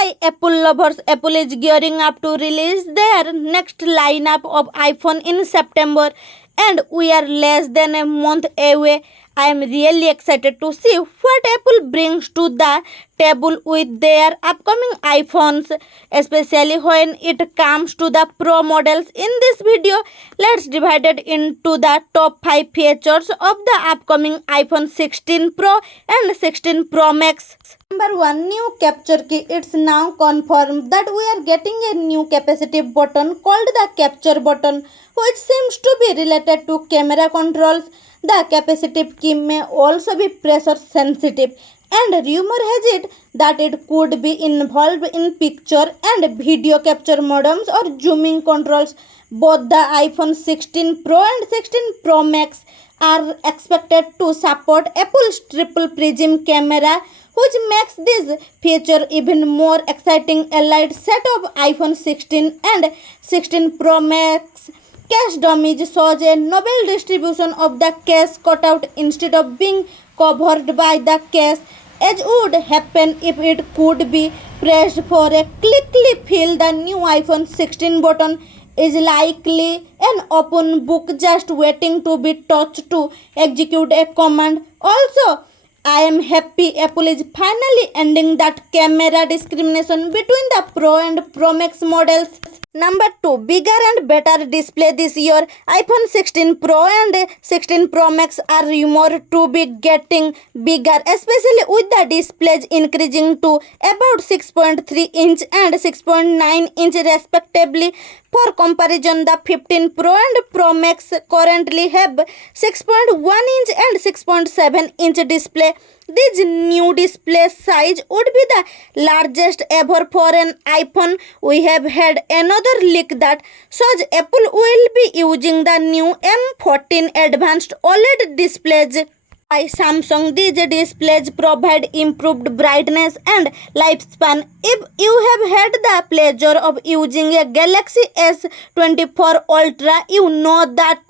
Hi Apple lovers, Apple is gearing up to release their next lineup of iPhone in September and we are less than a month away. I am really excited to see what Apple brings to the table with their upcoming iPhones, especially when it comes to the Pro models. In this video, let's divide it into the top 5 features of the upcoming iPhone 16 Pro and 16 Pro Max. Number 1, new capture key. It's now confirmed that we are getting a new capacitive button called the capture button, which seems to be related to camera controls. The capacitive key may also be pressure sensitive, and rumor has it that it could be involved in picture and video capture modems or zooming controls. Both the iPhone 16 Pro and 16 Pro Max are expected to support Apple's triple prism camera, which makes this feature even more exciting. A light set of iPhone 16 and 16 Pro Max case dummies shows a novel distribution of the case cutout instead of being covered by the case, as would happen if it could be pressed for a quickly feel. The new iPhone 16 button is likely an open book just waiting to be touched to execute a command. Also, I am happy Apple is finally ending that camera discrimination between the Pro and Pro Max models. Number 2, bigger and better display this year. iPhone 16 Pro and 16 Pro Max are rumored to be getting bigger, especially with the displays increasing to about 6.3 inch and 6.9 inch respectively. For comparison, the 15 Pro and Pro Max currently have 6.1 inch and 6.7 inch display. This new display size would be the largest ever for an iPhone. We have had another leak that shows Apple will be using the new M14 advanced OLED displays by Samsung. These displays provide improved brightness and lifespan. If you have had the pleasure of using a Galaxy S24 Ultra, you know that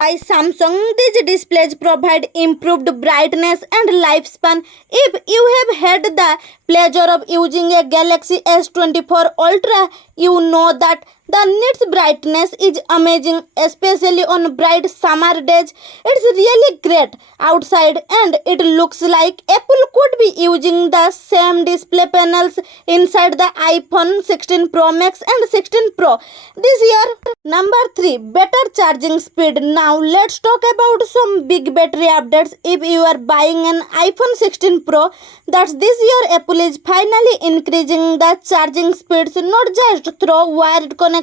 by Samsung, these displays provide improved brightness and lifespan. If you have had the pleasure of using a Galaxy S24 Ultra, you know that the night's brightness is amazing, especially on bright summer days. It's really great outside and it looks like Apple could be using the same display panels inside the iPhone 16 Pro Max and 16 Pro this year. Number 3, better charging speed. Now let's talk about some big battery updates. If you are buying an iPhone 16 Pro, that's this year Apple is finally increasing the charging speeds, not just through wired connection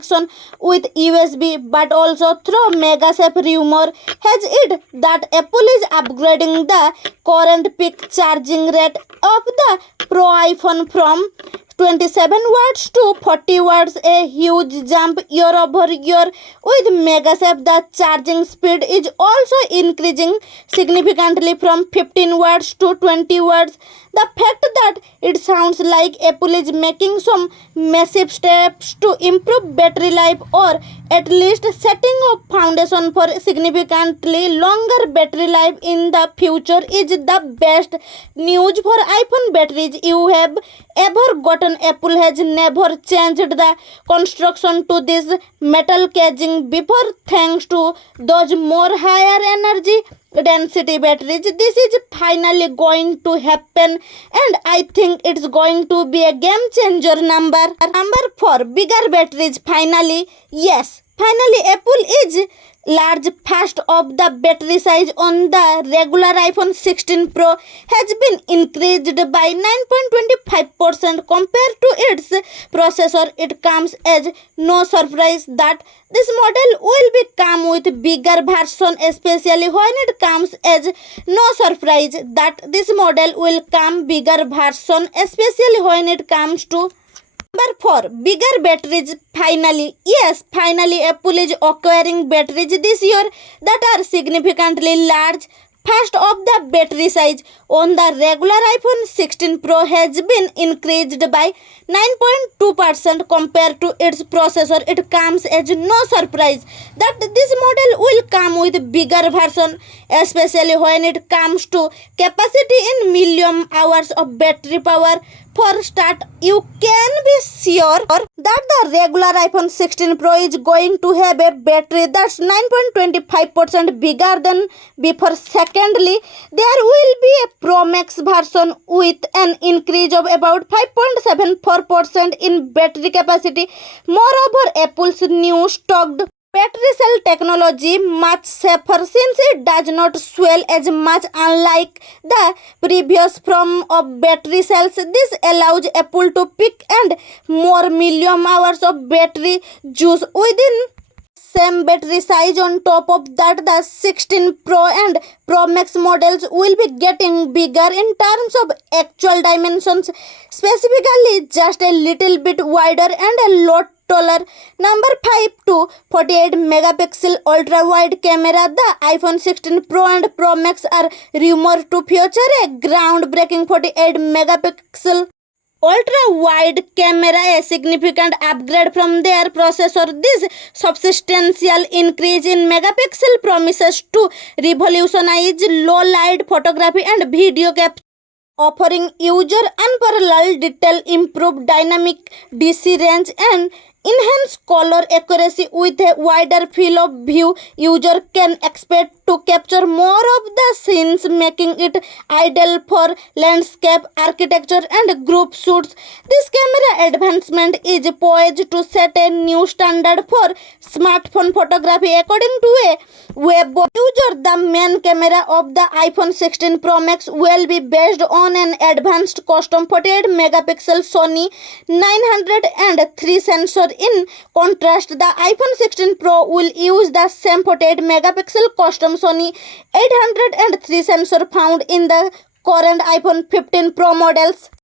with USB but also through MagSafe. Rumor has it that Apple is upgrading the current peak charging rate of the Pro iPhone from 27 watts to 40 watts, a huge jump year over year. With MagSafe, the charging speed is also increasing significantly from 15 watts to 20 watts. The fact that it sounds like Apple is making some massive steps to improve battery life, or at least setting a foundation for significantly longer battery life in the future, is the best news for iPhone batteries you have ever gotten. Apple has never changed the construction to this metal casing before, thanks to those more higher energy density batteries. This is finally going to happen and I think it's going to be a game changer. Number 4, bigger batteries. Finally Apple is large fast of the battery size on the regular iPhone 16 Pro has been increased by 9.25% compared to its processor. It comes as no surprise that this model will be come with bigger version, especially when it comes as no surprise that this model will come bigger version, especially when it comes to Number 4, bigger batteries. Finally Apple is acquiring batteries this year that are significantly large First of the battery size on the regular iPhone 16 Pro has been increased by 9.2% compared to its processor. It comes as no surprise that this model will come with bigger version, especially when it comes to capacity in million hours of battery power. For start, you can be sure that the regular iPhone 16 Pro is going to have a battery that's 9.25% bigger than before. Secondly, there will be a Pro Max version with an increase of about 5.74% in battery capacity. Moreover, Apple's new stocked battery cell technology much safer since it does not swell as much, unlike the previous form of battery cells. This allows Apple to pick and more million hours of battery juice within same battery size. On top of that, the 16 Pro and Pro Max models will be getting bigger in terms of actual dimensions, specifically just a little bit wider and a lot taller. Number 5 to 48 megapixel ultra wide camera. The iPhone 16 Pro and Pro Max are rumored to feature a groundbreaking 48 megapixel ultra wide camera, a significant upgrade from their processor. This substantial increase in megapixel promises to revolutionize low light photography and video capture, offering user unparalleled detail, improved dynamic DC range, and enhanced color accuracy. With a wider field of view, user can expect to capture more of the scenes, making it ideal for landscape, architecture, and group shoots. This camera advancement is poised to set a new standard for smartphone photography, according to a web user. The main camera of the iPhone 16 Pro Max will be based on an advanced custom 48 megapixel Sony 903 sensor. In contrast, the iPhone 16 Pro will use the same 48 megapixel custom Sony 803 sensor found in the current iPhone 15 Pro models.